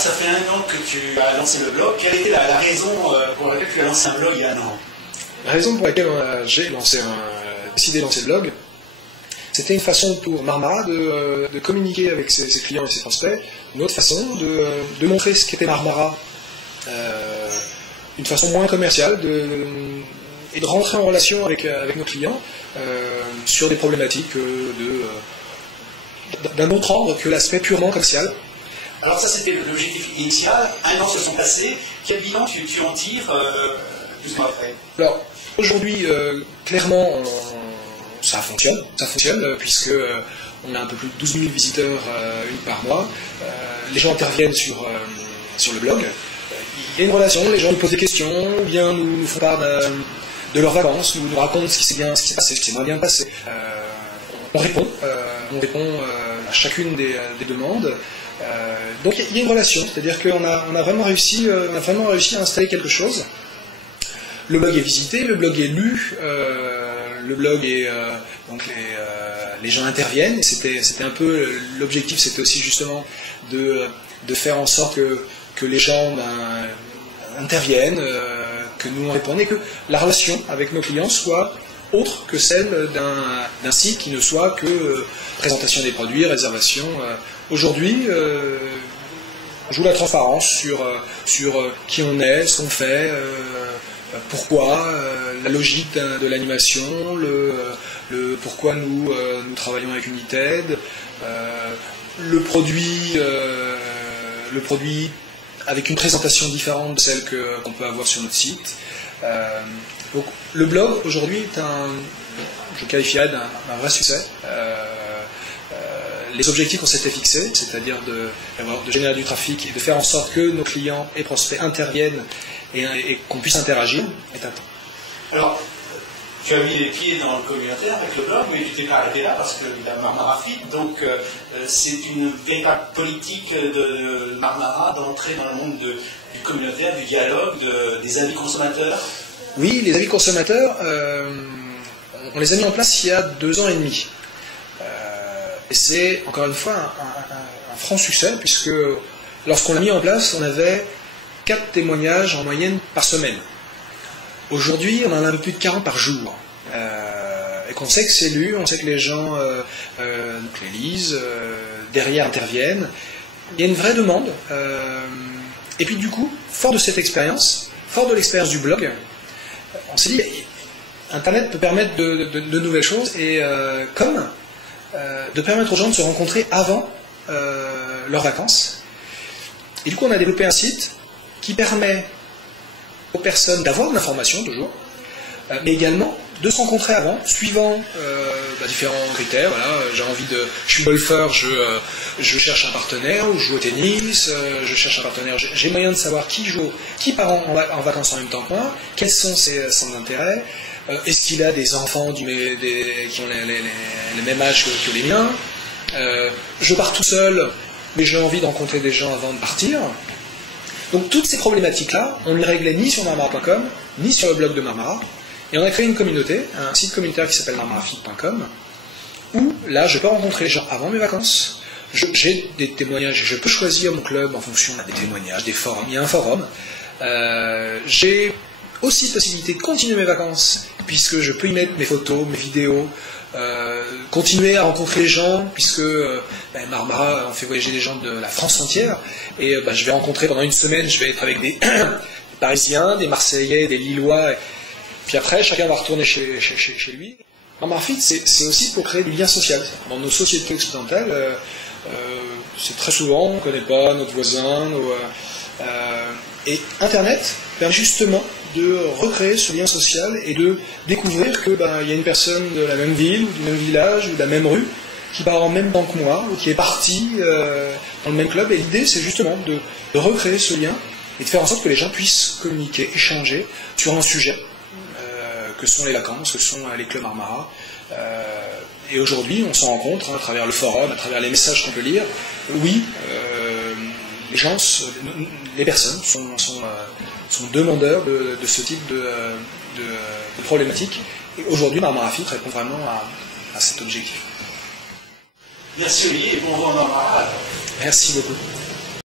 ça fait 1 an que tu as lancé le blog. Quelle était la raison pour laquelle tu as lancé un blog il y a 1 an? La raison pour laquelle j'ai décidé de lancer le blog, c'était une façon pour Marmara de communiquer avec ses clients et ses prospects, une autre façon de montrer ce qu'était Marmara, une façon moins commerciale, et de rentrer en relation avec nos clients sur des problématiques d'un autre ordre que l'aspect purement commercial. Alors ça, c'était l'objectif initial. 1 an se sont passés. Quel bilan tu en tires 12 mois après? Alors, aujourd'hui, clairement, ça fonctionne, puisque on a un peu plus de 12 000 visiteurs par mois. Les gens interviennent sur le blog. Il y a une relation, les gens nous posent des questions, ou bien nous font part de leurs vacances, nous racontent ce qui s'est bien, ce qui s'est passé, ce qui s'est moins bien passé. On répond à chacune des demandes. Donc il y a une relation, c'est-à-dire qu'on a vraiment réussi à installer quelque chose. Le blog est visité, le blog est lu, le blog est donc les gens interviennent. Et c'était un peu l'objectif, c'était aussi justement de faire en sorte que les gens interviennent, que nous on réponde et que la relation avec nos clients soit autre que celle d'un site qui ne soit que présentation des produits, réservation. Aujourd'hui, on joue la transparence sur qui on est, ce qu'on fait, pourquoi, la logique de l'animation, pourquoi nous travaillons avec United, le produit avec une présentation différente de celle qu'on peut avoir sur notre site. Donc, le blog aujourd'hui je qualifierais d'un vrai succès. Les objectifs qu'on s'était fixés, c'est-à-dire de générer du trafic et de faire en sorte que nos clients et prospects interviennent et qu'on puisse interagir, est atteint. Alors, tu as mis les pieds dans le communautaire avec le blog, mais tu t'es pas arrêté là parce que la Marmara Fit, donc c'est une véritable politique de Marmara d'entrer dans le monde du communautaire, du dialogue, des avis consommateurs. Oui, les avis consommateurs, on les a mis en place il y a 2 ans et demi. Et c'est, encore une fois, un franc succès, puisque lorsqu'on l'a mis en place, on avait 4 témoignages en moyenne par semaine. Aujourd'hui, on en a un peu plus de 40 par jour. Et qu'on sait que c'est lu, on sait que les gens les lisent, derrière interviennent. Il y a une vraie demande. Et puis du coup, fort de cette expérience, fort de l'expérience du blog, on s'est dit, Internet peut permettre de nouvelles choses, et de permettre aux gens de se rencontrer avant leurs vacances. Et du coup, on a développé un site qui permet aux personnes d'avoir de l'information, toujours, mais également de se rencontrer avant, suivant différents critères. Voilà, je suis golfeur, je cherche un partenaire, ou je joue au tennis, je cherche un partenaire, j'ai moyen de savoir qui part en vacances en même temps que moi, quels sont ses centres d'intérêt, est-ce qu'il a des enfants qui ont le même âge que les miens, je pars tout seul, mais j'ai envie de rencontrer des gens avant de partir. Donc toutes ces problématiques-là, on ne les réglait ni sur marmara.com, ni sur le blog de Marmara, et on a créé une communauté, un site communautaire qui s'appelle marmarafit.com, où là je peux rencontrer les gens avant mes vacances, j'ai des témoignages, je peux choisir mon club en fonction des témoignages, des forums, il y a un forum, j'ai aussi possibilité de continuer mes vacances, puisque je peux y mettre mes photos, mes vidéos, continuer à rencontrer les gens, puisque Marmara, on fait voyager des gens de la France entière, et je vais rencontrer pendant une semaine, je vais être avec des Parisiens, des Marseillais, des Lillois, et puis après chacun va retourner chez lui. Marmara Fit, c'est aussi pour créer du lien social. Dans nos sociétés occidentales, c'est très souvent, on ne connaît pas notre voisin, et Internet permet justement de recréer ce lien social et de découvrir que il y a une personne de la même ville, ou du même village, ou de la même rue, qui part en même temps que moi, ou qui est parti dans le même club. Et l'idée, c'est justement de recréer ce lien et de faire en sorte que les gens puissent communiquer, échanger sur un sujet, que sont les vacances, que sont les clubs Marmara. Et aujourd'hui, on s'en rend compte à travers le forum, à travers les messages qu'on peut lire. Oui, les personnes sont demandeurs de ce type de problématiques. Et aujourd'hui, Marmara Fit répond vraiment à cet objectif. Merci Olivier et bon vent Marmara. Merci beaucoup.